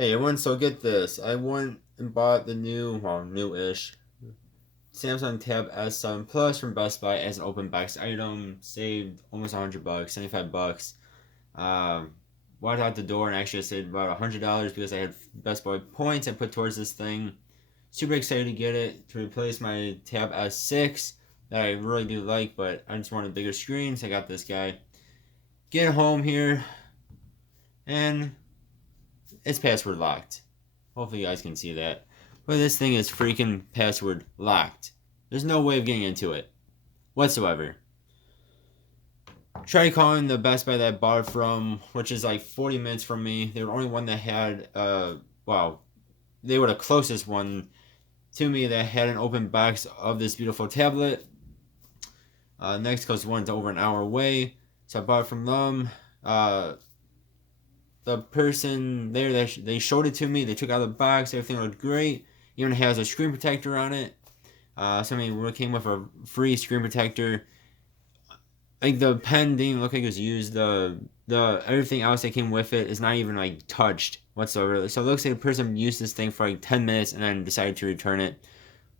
Hey everyone, so get this. I went and bought the new-ish Samsung Tab S7 Plus from Best Buy as an open box item. Saved almost $100, 75 bucks. Um, Walked out the door and actually saved about $100 because I had Best Buy points I put towards this thing. Super excited to get it to replace my Tab S6 that I really do like, but I just wanted a bigger screen, so I got this guy. Get home here, and it's password locked. Hopefully you guys can see that. But this thing is freaking password locked. There's no way of getting into it whatsoever. Tried calling the Best Buy that I bought it from, which is like 40 minutes from me. They were the only one that had, well, they were the closest one to me that had an open box of this beautiful tablet. Next closest one's over an hour away, so I bought it from them. The person there that they showed it to me, they took out the box, everything looked great. Even has a screen protector on it. Somebody came with a free screen protector. Like the pen didn't look like it was used. The everything else that came with it is not even like touched whatsoever. So it looks like a person used this thing for like 10 minutes and then decided to return it.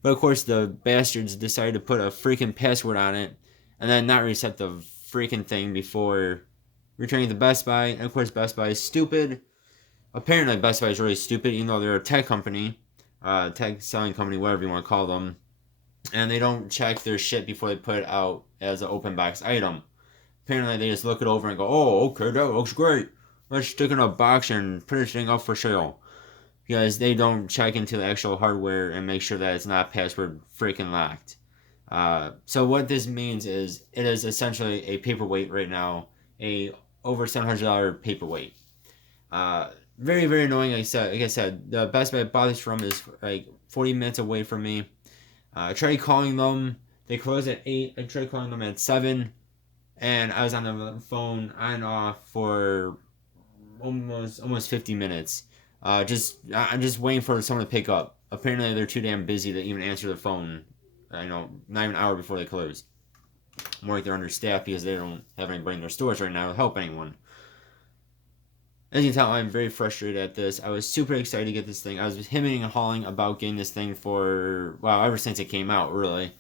But of course the bastards decided to put a freaking password on it and then not reset the freaking thing before returning to Best Buy. And of course Best Buy is stupid. Apparently Best Buy is really stupid, even though they're a tech company, tech selling company, whatever you want to call them, and they don't check their shit before they put it out as an open box item. Apparently they just look it over and go, oh, okay, that looks great. Let's stick it in a box and put this thing up for sale. Because they don't check into the actual hardware and make sure that it's not password freaking locked. So what this means is it is essentially a paperweight right now, a over $700 paperweight. Very, very annoying. Like I said, the Best Buy I bought this from is like 40 minutes away from me. I tried calling them. They closed at 8. I tried calling them at 7. And I was on the phone on and off for almost 50 minutes. I'm just waiting for someone to pick up. Apparently they're too damn busy to even answer the phone. I know, not even an hour before they close. More like they're understaffed because they don't have anybody in their stores right now to help anyone. As you can tell, I'm very frustrated at this. I was super excited to get this thing. I was hemming and hawing about getting this thing for, well, ever since it came out, really.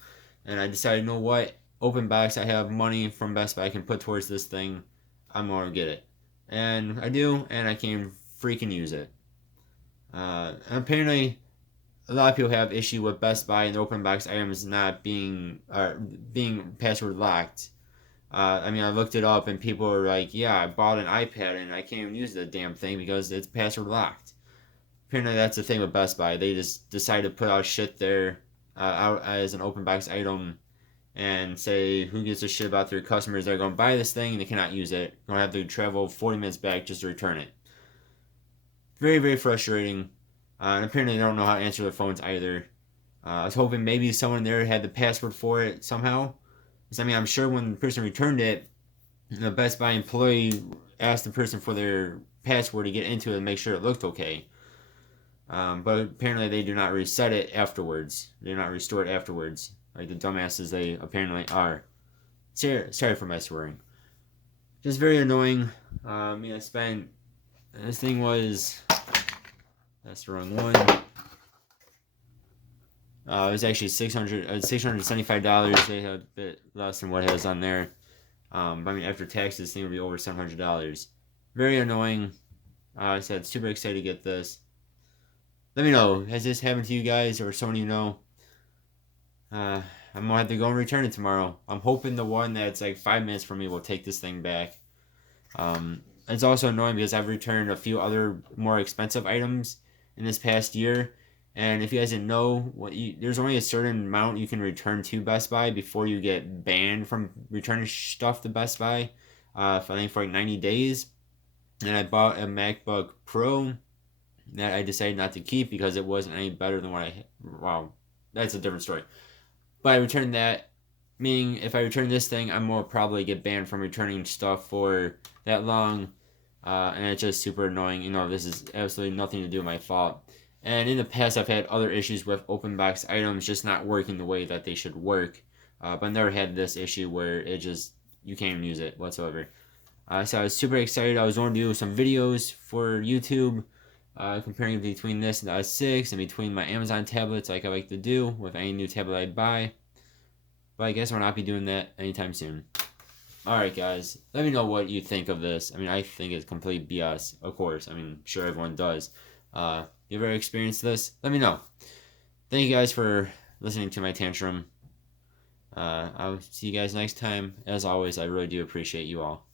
And I decided, you know what? Open box, I have money from Best Buy I can put towards this thing. I'm going to get it. And I do, and I can freaking use it. And apparently, a lot of people have issue with Best Buy and the open box items not being password locked. I looked it up and people were like, yeah, I bought an iPad and I can't even use the damn thing because it's password locked. Apparently, that's the thing with Best Buy. They just decide to put out shit there out as an open box item and say, who gives a shit about their customers that are going to buy this thing and they cannot use it. Going to have to travel 40 minutes back just to return it. Very, very frustrating. And apparently, they don't know how to answer their phones either. I was hoping maybe someone there had the password for it somehow. I'm sure when the person returned it, the Best Buy employee asked the person for their password to get into it and make sure it looked okay. But apparently they do not reset it afterwards. They do not restore it afterwards, like the dumbasses they apparently are. Sorry for my swearing. Just very annoying. I spent. This thing was. That's the wrong one. It was actually $675. They had a bit less than what it has on there. After taxes, this thing would be over $700. Very annoying. I said, super excited to get this. Let me know, has this happened to you guys or someone you know? I'm gonna have to go and return it tomorrow. I'm hoping the one that's like 5 minutes from me will take this thing back. It's also annoying because I've returned a few other more expensive items in this past year. And if you guys didn't know, there's only a certain amount you can return to Best Buy before you get banned from returning stuff to Best Buy. I think for like 90 days. And I bought a MacBook Pro that I decided not to keep because it wasn't any better than what I. Wow, that's a different story. But I returned that, meaning if I return this thing, I'm more probably get banned from returning stuff for that long. And it's just super annoying. This is absolutely nothing to do with my fault. And in the past, I've had other issues with open box items just not working the way that they should work. But I never had this issue where you can't even use it whatsoever. So I was super excited. I was going to do some videos for YouTube. comparing between this and the S6 and between my Amazon tablets like I like to do with any new tablet I buy. But I guess I'll not be doing that anytime soon. Alright guys, let me know what you think of this. I mean, I think it's complete BS, of course. I mean, sure everyone does. You ever experienced this? Let me know. Thank you guys for listening to my tantrum. I'll see you guys next time. As always, I really do appreciate you all.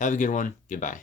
Have a good one. Goodbye.